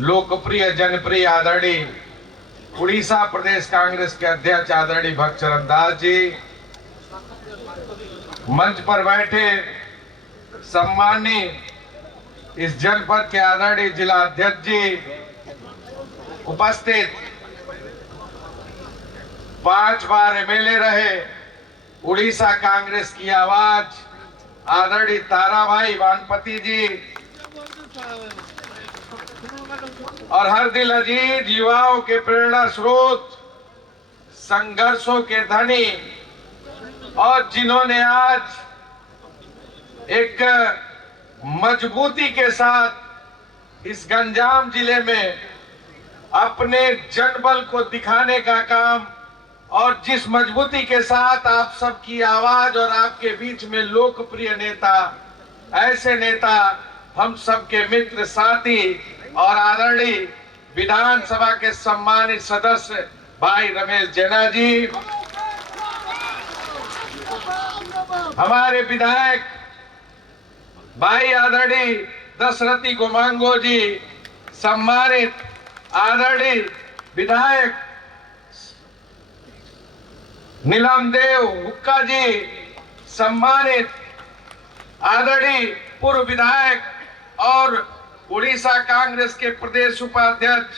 लोकप्रिय जनप्रिय आदरणीय उड़ीसा प्रदेश कांग्रेस के अध्यक्ष आदरणीय भक्तचरण दास जी, मंच पर बैठे सम्मानीय इस जनपद के आदरणीय जिला अध्यक्ष जी, उपस्थित 5 बार एमएलए रहे उड़ीसा कांग्रेस की आवाज आदरणीय ताराभाई वानपति जी और हर दिल अजीज युवाओं के प्रेरणा स्रोत, संघर्षों के धनी और जिन्होंने आज एक मजबूती के साथ इस गंजाम जिले में अपने जनबल को दिखाने का काम और जिस मजबूती के साथ आप सबकी आवाज और आपके बीच में लोकप्रिय नेता, ऐसे नेता हम सबके मित्र साथी और आदरणीय विधानसभा के सम्मानित सदस्य भाई रमेश जैना जी, हमारे विधायक भाई आदरणीय दशरथी गोमांगो जी, सम्मानित आदरणीय विधायक नीलम देव हुक्का जी, सम्मानित आदरणीय पूर्व विधायक और उड़ीसा कांग्रेस के प्रदेश उपाध्यक्ष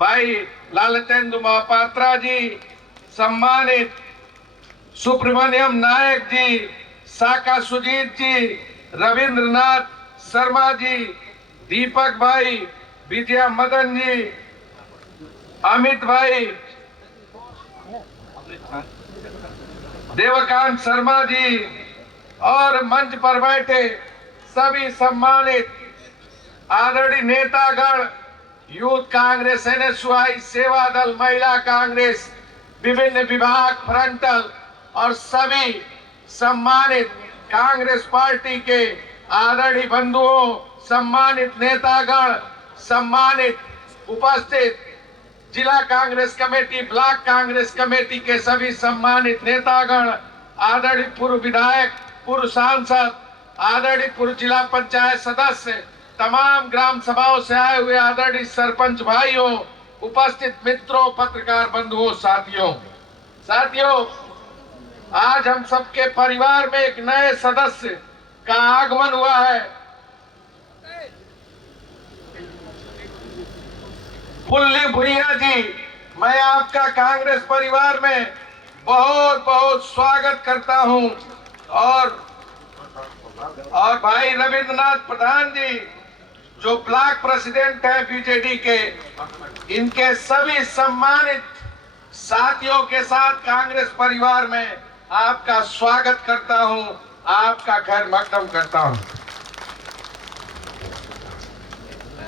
भाई लालचंद महापात्रा जी, सम्मानित सुब्रमण्यम नायक जी, साका सुजीत जी, रविंद्रनाथ शर्मा जी, दीपक भाई, विजया मदन जी, अमित भाई, देवकांत शर्मा जी और मंच पर बैठे सभी सम्मानित आदरणीय नेतागण, यूथ कांग्रेस, एनएसयूआई, सेवा दल, महिला कांग्रेस, विभिन्न विभाग, फ्रंटल और सभी सम्मानित कांग्रेस पार्टी के आदरणीय बंधुओं, सम्मानित नेतागण, सम्मानित उपस्थित जिला Congress committee, block Congress committee के सभी सम्मानित नेतागण, आदरणीय पूर्व विधायक, पूर्व सांसद, आदरणीय पूर्व जिला पंचायत सदस्य, तमाम ग्राम सभाओं से आए हुए आदरणीय सरपंच भाइयों, उपस्थित मित्रों, पत्रकार बंधुओं, साथियों, आज हम सबके परिवार में एक नए सदस्य का आगमन हुआ है। पुल्ली भुइया जी, मैं आपका कांग्रेस परिवार में बहुत बहुत स्वागत करता हूं और भाई रविंद्रनाथ प्रधान जी जो ब्लॉक प्रेसिडेंट है बीजेडी के, इनके सभी सम्मानित साथियों के साथ कांग्रेस परिवार में आपका स्वागत करता हूं, आपका खैर मकदम करता हूं।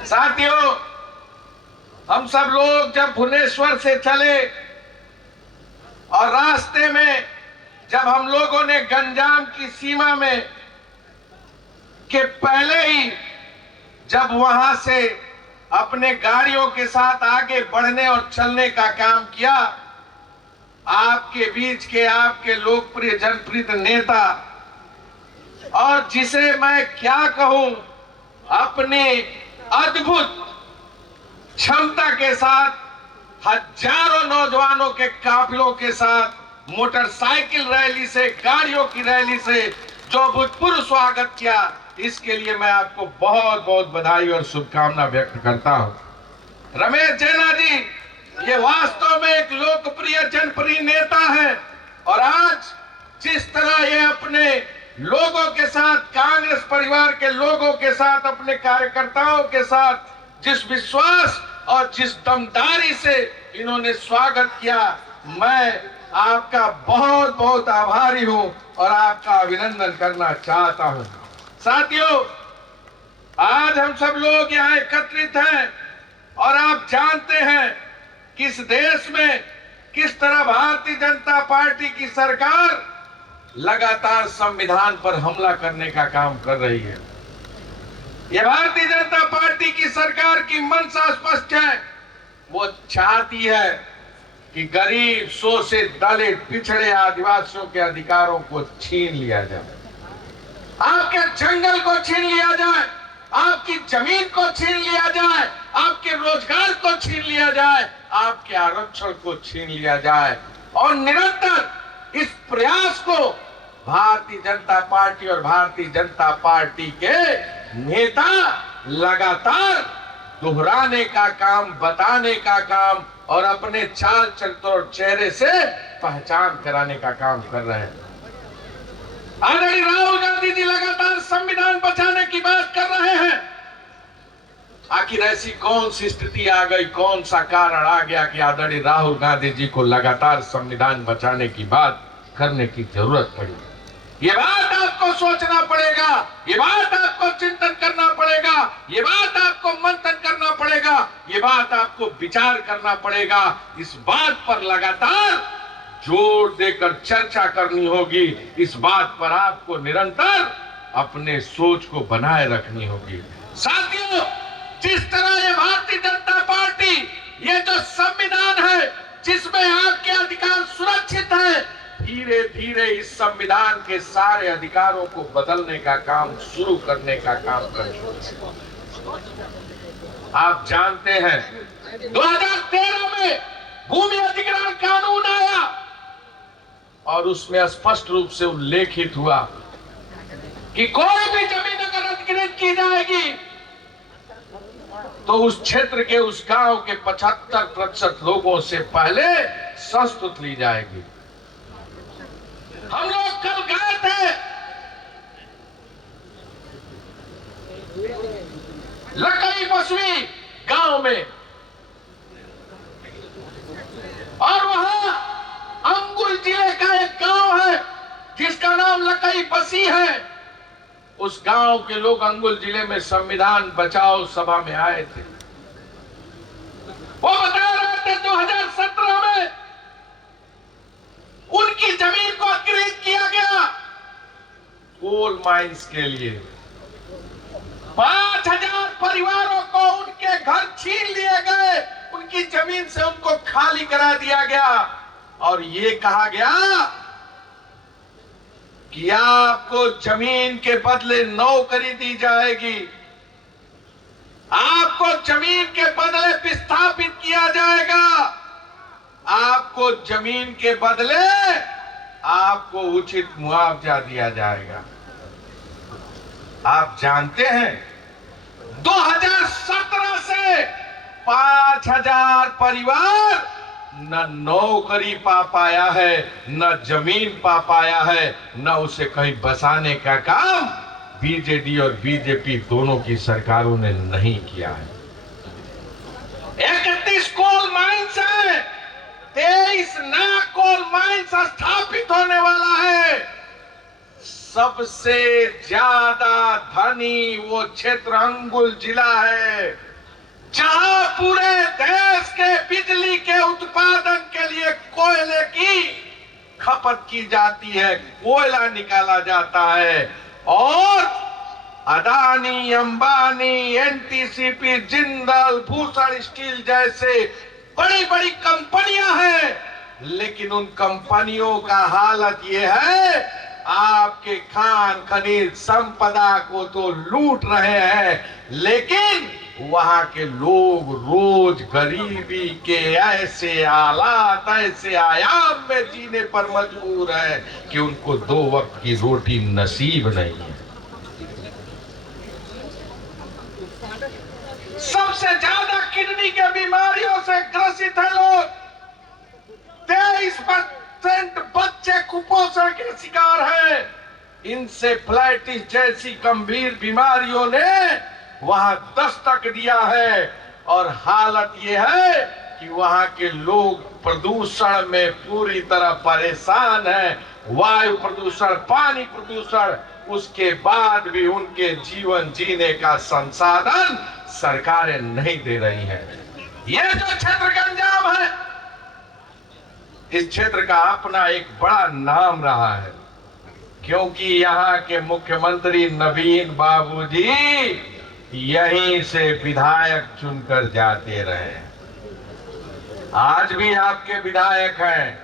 साथियों, हम सब लोग जब भुवनेश्वर से चले और रास्ते में जब हम लोगों ने गंजाम की सीमा में के पहले ही जब वहां से अपने गाड़ियों के साथ आगे बढ़ने और चलने का काम किया, आपके बीच के आपके लोकप्रिय जनप्रिय नेता और जिसे मैं क्या कहूं, अपने अद्भुत क्षमता के साथ हजारों नौजवानों के काफिलों के साथ मोटरसाइकिल रैली से, गाड़ियों की रैली से जो भूतपूर्व स्वागत किया, इसके लिए मैं आपको बहुत बहुत बधाई और शुभकामना व्यक्त करता हूं। रमेश जैना जी ये वास्तव में एक लोकप्रिय जनप्रिय नेता है और आज जिस तरह ये अपने लोगों के साथ, कांग्रेस परिवार के लोगों के साथ, अपने कार्यकर्ताओं के साथ जिस विश्वास और जिस दमदारी से इन्होंने स्वागत किया, मैं आपका बहुत बहुत आभारी हूं और आपका अभिनंदन करना चाहता हूं। साथियों, आज हम सब लोग यहाँ एकत्रित हैं और आप जानते हैं कि इस देश में किस तरह भारतीय जनता पार्टी की सरकार लगातार संविधान पर हमला करने का काम कर रही है। ये भारतीय जनता पार्टी की सरकार की मंशा स्पष्ट है, वो चाहती है कि गरीब, शोषित, दलित, पिछड़े आदिवासियों के अधिकारों को छीन लिया जाए, आपके जंगल को छीन लिया जाए, आपकी जमीन को छीन लिया जाए, आपके रोजगार को छीन लिया जाए, आपके आरक्षण को छीन लिया जाए। और निरंतर इस प्रयास को भारतीय जनता पार्टी और भारतीय जनता पार्टी के नेता लगातार दोहराने का काम, बताने का काम और अपने चाल चरित्र और चेहरे से पहचान कराने का काम कर रहे हैं। आदरणीय राहुल गांधी जी लगातार संविधान बचाने की बात कर रहे हैं। आखिर ऐसी कौन सी स्थिति आ गई, कौन सा कारण आ गया कि आदरणीय राहुल गांधी जी को लगातार संविधान बचाने की बात करने की जरूरत पड़ी? ये बात आपको सोचना पड़ेगा, ये बात आपको चिंतन करना पड़ेगा, ये बात आपको मंथन करना पड़ेगा, ये बात आपको विचार करना पड़ेगा। इस बात पर लगातार जोर देकर चर्चा करनी होगी। इस बात पर आपको निरंतर अपने सोच को बनाए रखनी होगी। साथियों, जिस तरह ये भारतीय जनता पार्टी, ये जो संविधान है जिसमें आपके अधिकार सुरक्षित है, धीरे धीरे इस संविधान के सारे अधिकारों को बदलने का काम शुरू करने का काम करें। आप जानते हैं 2013 में भूमि अधिग्रहण कानून आया और उसमें स्पष्ट रूप से उल्लेखित हुआ कि कोई भी जमीन अगर अधिग्रहित की जाएगी तो उस क्षेत्र के, उस गांव के 75% लोगों से पहले संस्तुति ली जाएगी। हम लोग कल गए थे लकई बसवी गांव में और वहां अंगुल जिले का एक गांव है जिसका नाम लकई बसी है। उस गांव के लोग अंगुल जिले में संविधान बचाओ सभा में आए थे। वो बता रहे थे 2017 में उनकी जमीन को अधिग्रहित किया गया कोल माइंस के लिए। 5000 परिवारों को उनके घर छीन लिए गए, उनकी जमीन से उनको खाली करा दिया गया और ये कहा गया कि आपको जमीन के बदले नौकरी दी जाएगी, आपको जमीन के बदले विस्थापित किया जाएगा, आपको जमीन के बदले आपको उचित मुआवजा दिया जाएगा। आप जानते हैं 2017 से 5000 परिवार न नौकरी पा पाया है, न जमीन पा पाया है, न उसे कहीं बसाने का काम बीजेडी और बीजेपी दोनों की सरकारों ने नहीं किया है। 31 कोल माइंस है, 23 नया कोल माइंस स्थापित होने वाला है। सबसे ज्यादा धनी वो क्षेत्र अंगुल जिला है जहां पूरे देश के बिजली के उत्पादन के लिए कोयले की खपत की जाती है, कोयला निकाला जाता है और अदानी, अंबानी, एनटीसीपी, जिंदल, भूषण स्टील जैसे बड़ी बड़ी कंपनियां हैं, लेकिन उन कंपनियों का हालत यह है आपके खान खनिज संपदा को तो लूट रहे हैं, लेकिन वहां के लोग रोज गरीबी के ऐसे हालात, ऐसे आयाम में जीने पर मजबूर है कि उनको 2 वक्त की रोटी नसीब नहीं है। सबसे ज्यादा किडनी के बीमारियों से ग्रसित है लोग। 23% बच्चे कुपोषण के शिकार हैं। इंसेफ्लाइटिस जैसी गंभीर बीमारियों ने वहां दस्तक दिया है और हालत यह है कि वहां के लोग प्रदूषण में पूरी तरह परेशान हैं। वायु प्रदूषण, पानी प्रदूषण, उसके बाद भी उनके जीवन जीने का संसाधन सरकारें नहीं दे रही हैं। यह जो क्षेत्र गंजाम है, इस क्षेत्र का अपना एक बड़ा नाम रहा है, क्योंकि यहाँ के मुख्यमंत्री नवीन बाबू जी यहीं से विधायक चुनकर जाते रहे। आज भी आपके विधायक हैं।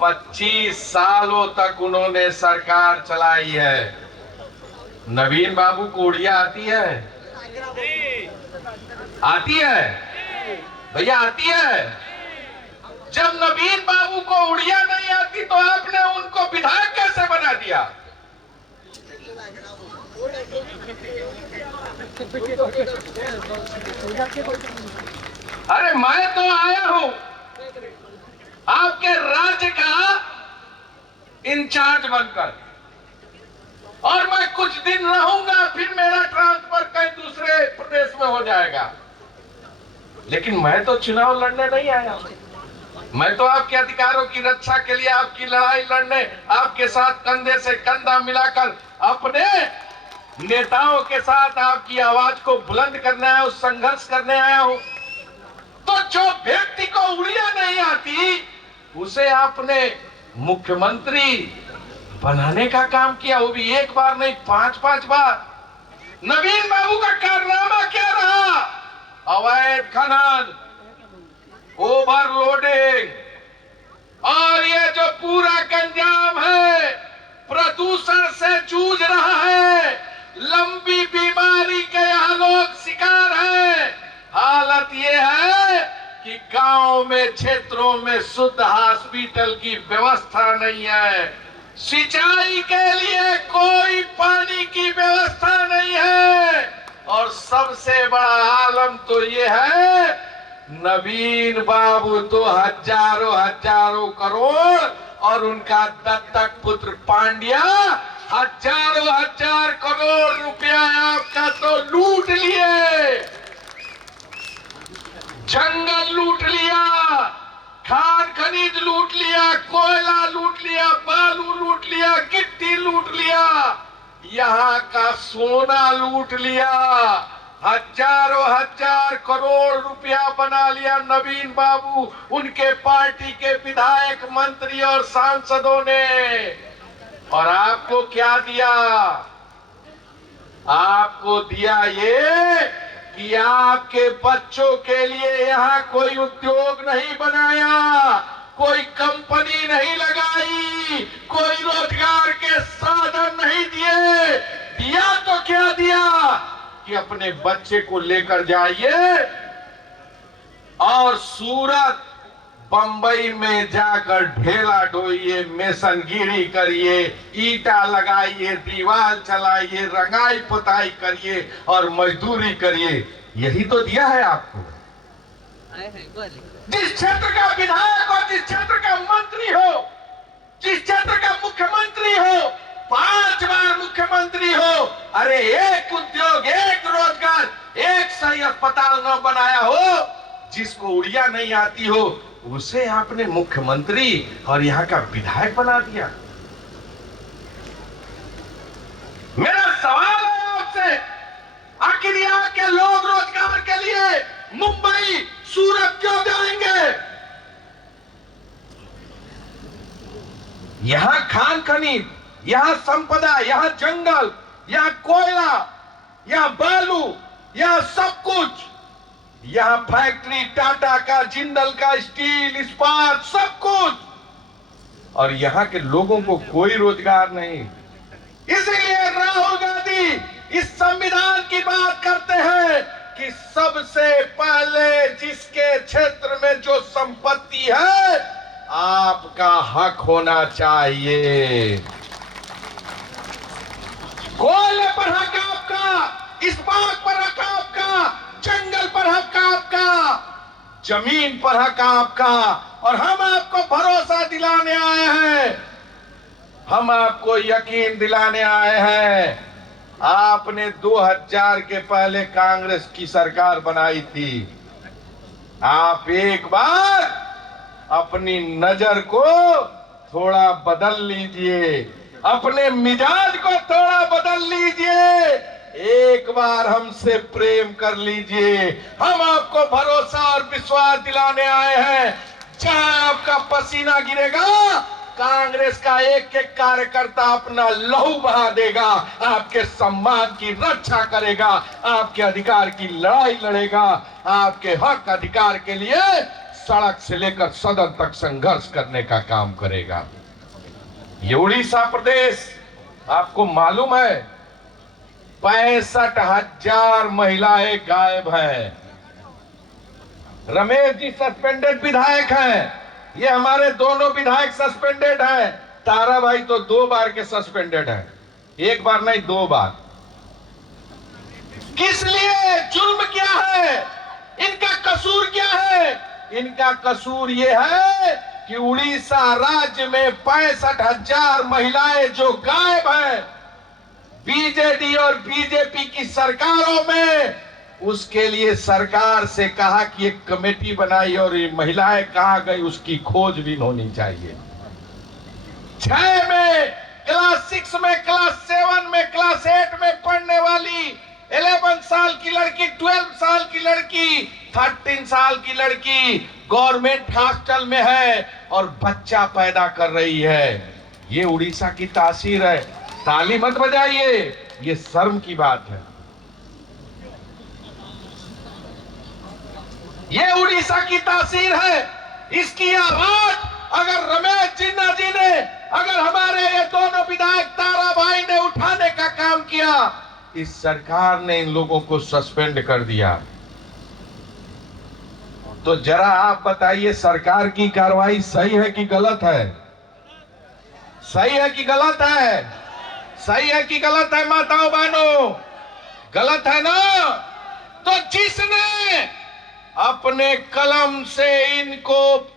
25 सालों तक उन्होंने सरकार चलाई है। नवीन बाबू को उड़िया आती है? आती है भैया, आती है। जब नवीन बाबू को उड़िया नहीं आती तो आपने उनको विधायक कैसे बना दिया? अरे मैं तो आया हूं आपके राज्य का इंचार्ज बनकर, और मैं कुछ दिन रहूंगा, फिर मेरा ट्रांसफर कहीं दूसरे प्रदेश में हो जाएगा। लेकिन मैं तो चुनाव लड़ने नहीं आया, मैं तो आपके अधिकारों की रक्षा के लिए, आपकी लड़ाई लड़ने, आपके साथ कंधे से कंधा मिलाकर अपने नेताओं के साथ आपकी आवाज को बुलंद करने आया हूं, संघर्ष करने आया हूं। तो जो व्यक्ति को उड़िया नहीं आती उसे आपने मुख्यमंत्री बनाने का काम किया, वो भी एक बार नहीं, 5-5 बार। नवीन बाबू का कारनामा क्या रहा? अवैध खनन, ओवरलोडिंग, और ये जो पूरा गंजाम है, प्रदूषण से जूझ रहा है, लंबी बीमारी के यहाँ लोग शिकार हैं। हालत ये है कि गांव में, क्षेत्रों में शुद्ध हॉस्पिटल की व्यवस्था नहीं है, सिंचाई के लिए कोई पानी की व्यवस्था नहीं है, और सबसे बड़ा आलम तो ये है, नवीन बाबू तो हजारों करोड़ और उनका दत्तक पुत्र पांड्या हजार करोड़ रुपया आपका तो लूट लिए। जंगल लूट लिया, खान खनिज लूट लिया, कोयला लूट लिया, बालू लूट लिया, गिट्टी लूट लिया, यहाँ का सोना लूट लिया, हजार करोड़ रुपया बना लिया नवीन बाबू, उनके पार्टी के विधायक, मंत्री और सांसदों ने। और आपको क्या दिया? आपको दिया ये कि आपके बच्चों के लिए यहाँ कोई उद्योग नहीं बनाया, कोई कंपनी नहीं लगाई, कोई रोजगार के साधन नहीं दिए। दिया तो क्या दिया कि अपने बच्चे को लेकर जाइए और सूरत, बंबई में जाकर ढेला ढोइए, मेसनगिरी करिए, ईटा लगाइए, दीवार चलाइए, रंगाई पुताई करिए और मजदूरी करिए। यही तो दिया है आपको। जिस क्षेत्र का विधायक और जिस क्षेत्र का मंत्री हो, जिस क्षेत्र का मुख्यमंत्री हो, 5 बार मुख्यमंत्री हो, अरे एक उद्योग, एक रोजगार, एक सही अस्पताल न बनाया हो, जिसको उड़िया नहीं आती हो, उसे आपने मुख्यमंत्री और यहाँ का विधायक बना दिया। मेरा सवाल है आपसे, आखिर यहाँ के लोग रोजगार के लिए मुंबई, सूरत क्यों जाएंगे? यहाँ खान खनिज, यहाँ संपदा, यहाँ जंगल, यहाँ कोयला, यहाँ बालू, यहाँ सब कुछ, यहाँ फैक्ट्री, टाटा का, जिंदल का, स्टील, इस्पात, सब कुछ, और यहाँ के लोगों को कोई रोजगार नहीं। इसीलिए राहुल गांधी इस संविधान की बात करते हैं कि सबसे पहले जिसके क्षेत्र में जो संपत्ति है, आपका हक होना चाहिए। कोयले पर हक आपका, इस्पात पर हक आपका, जंगल पर हक आपका, जमीन पर हक आपका। और हम आपको भरोसा दिलाने आए हैं, हम आपको यकीन दिलाने आए हैं। आपने 2000 के पहले कांग्रेस की सरकार बनाई थी। आप एक बार अपनी नजर को थोड़ा बदल लीजिए, अपने मिजाज को थोड़ा बदल लीजिए, एक बार हमसे प्रेम कर लीजिए। हम आपको भरोसा और विश्वास दिलाने आए हैं। जहां आपका पसीना गिरेगा, कांग्रेस का एक एक कार्यकर्ता अपना लहू बहा देगा, आपके सम्मान की रक्षा करेगा, आपके अधिकार की लड़ाई लड़ेगा, आपके हक अधिकार के लिए सड़क से लेकर सदन तक संघर्ष करने का काम करेगा। ये उड़ीसा प्रदेश, आपको मालूम है 65,000 महिलाएं गायब हैं। रमेश जी सस्पेंडेड विधायक हैं, ये हमारे दोनों विधायक सस्पेंडेड हैं। ताराबाई तो 2 बार के सस्पेंडेड हैं, 1 बार नहीं 2 बार। किस लिए? जुर्म क्या है? इनका कसूर क्या है? इनका कसूर यह है कि उड़ीसा राज्य में 65,000 महिलाएं जो गायब हैं बीजेडी और बीजेपी की सरकारों में, उसके लिए सरकार से कहा कि एक कमेटी बनाई और ये महिलाएं कहां गई उसकी खोजबीन होनी चाहिए। 6 में, क्लास 6 में, क्लास 7 में, क्लास 8 में पढ़ने वाली 11 साल की लड़की, 12 साल की लड़की, 13 साल की लड़की गवर्नमेंट हॉस्टल में है और बच्चा पैदा कर रही है। ये उड़ीसा की तासीर है। ताली मत बजाइए, ये शर्म की बात है। ये उड़ीसा की तासीर है। इसकी आवाज अगर रमेश जिन्ना जी ने, अगर हमारे ये दोनों विधायक ताराबाई ने उठाने का काम किया, इस सरकार ने इन लोगों को सस्पेंड कर दिया। तो जरा आप बताइए, सरकार की कार्रवाई सही है कि गलत है? सही है कि गलत है? सही है कि गलत है माताओं बहनों? गलत है ना? तो जिसने अपने कलम से इनको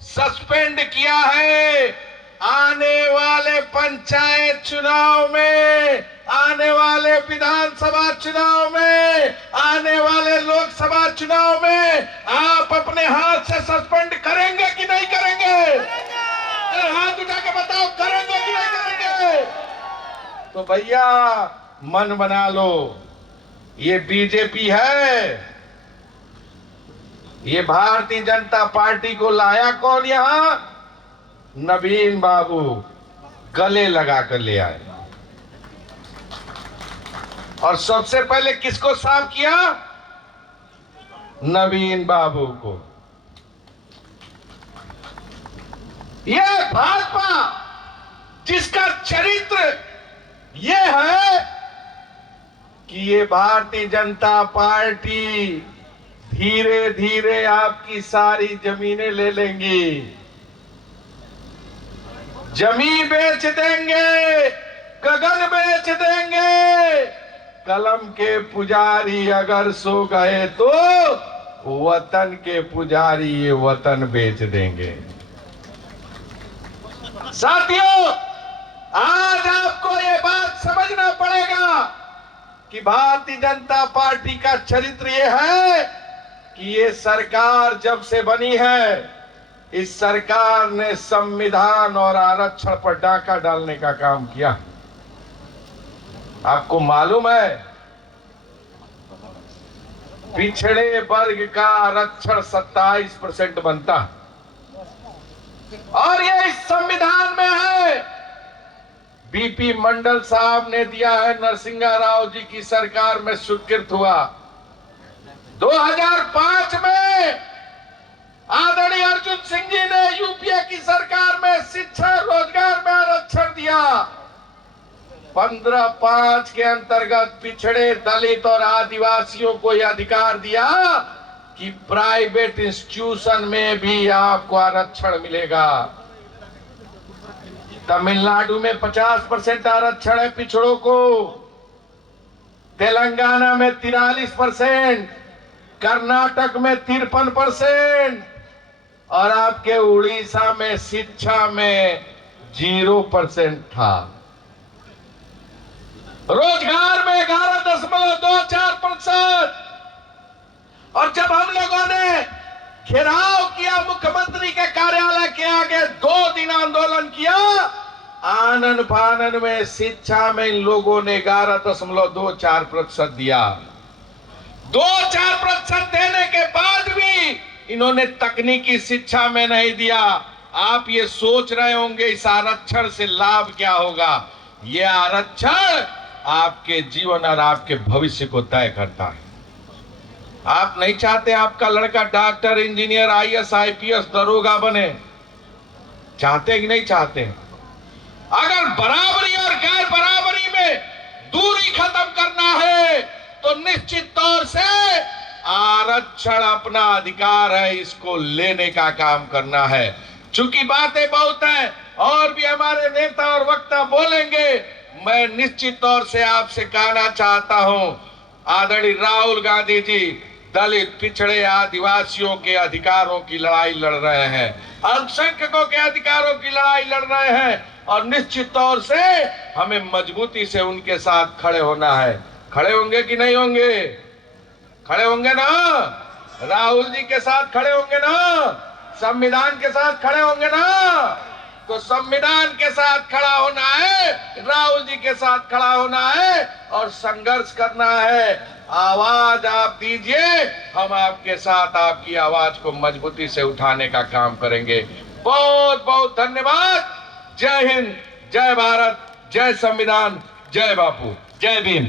सस्पेंड किया है, आने वाले पंचायत चुनाव में, आने वाले विधानसभा चुनाव में, आने वाले लोकसभा चुनाव में आप अपने हाथ से सस्पेंड करेंगे कि नहीं करेंगे? हाथ उठा के बताओ, करेंगे कि नहीं करेंगे? तो भैया मन बना लो, ये बीजेपी है। ये भारतीय जनता पार्टी को लाया कौन? यहां नवीन बाबू गले लगा कर ले आए। और सबसे पहले किसको साफ किया? नवीन बाबू को। यह भाजपा जिसका चरित्र यह है कि ये भारतीय जनता पार्टी धीरे धीरे आपकी सारी जमीनें ले लेंगी, जमीन बेच देंगे, गगन बेच देंगे। कलम के पुजारी अगर सो गए तो वतन के पुजारी ये वतन बेच देंगे। साथियों, आज आपको ये बात समझना पड़ेगा कि भारतीय जनता पार्टी का चरित्र ये है कि ये सरकार जब से बनी है, इस सरकार ने संविधान और आरक्षण पर डाका डालने का काम किया। आपको मालूम है, पिछड़े वर्ग का आरक्षण 27% बनता और ये इस संविधान में है। बीपी मंडल साहब ने दिया है, नरसिंहा राव जी की सरकार में स्वीकृत हुआ। 2005 में आदरणीय अर्जुन सिंह जी ने यूपीए की सरकार में शिक्षा रोजगार में आरक्षण दिया। 15(5) के अंतर्गत पिछड़े, दलित और आदिवासियों को यह अधिकार दिया कि प्राइवेट इंस्टीट्यूशन में भी आपको आरक्षण मिलेगा। तमिलनाडु में 50% आरक्षण है पिछड़ों को, तेलंगाना में 43%, कर्नाटक में 53% और आपके उड़ीसा में शिक्षा में 0% था। रोजगार में 11.24%। और जब हम लोगों ने घेराव किया मुख्यमंत्री के कार्यालय के आगे, 2 दिन आंदोलन किया, आनन फानन में शिक्षा में इन लोगों ने 11.24% दिया। 2-4% देने के बाद भी इन्होंने तकनीकी शिक्षा में नहीं दिया। आप ये सोच रहे होंगे इस आरक्षण से लाभ क्या होगा? ये आरक्षण आपके जीवन और आपके भविष्य को तय करता है। आप नहीं चाहते आपका लड़का डॉक्टर, इंजीनियर, आईएएस, आईपीएस, दरोगा बने? चाहते कि नहीं चाहते? अगर बराबरी और गैर बराबरी में दूरी खत्म करना है तो निश्चित तौर से आरक्षण अपना अधिकार है, इसको लेने का काम करना है। चूंकि बातें बहुत हैं और भी हमारे नेता और वक्ता बोलेंगे, मैं निश्चित तौर से आपसे कहना चाहता हूं, आदरणीय राहुल गांधी जी दलित, पिछड़े, आदिवासियों के अधिकारों की लड़ाई लड़ रहे हैं, अल्पसंख्यकों के अधिकारों की लड़ाई लड़ रहे हैं और निश्चित तौर से हमें मजबूती से उनके साथ खड़े होना है। खड़े होंगे कि नहीं होंगे? खड़े होंगे ना? राहुल जी के साथ खड़े होंगे ना? संविधान के साथ खड़े होंगे ना? तो संविधान के साथ खड़ा होना है, राहुल जी के साथ खड़ा होना है और संघर्ष करना है। आवाज आप दीजिए, हम आपके साथ आपकी आवाज को मजबूती से उठाने का काम करेंगे। बहुत बहुत धन्यवाद। जय हिंद, जय भारत, जय संविधान, जय बापू, जय भीम।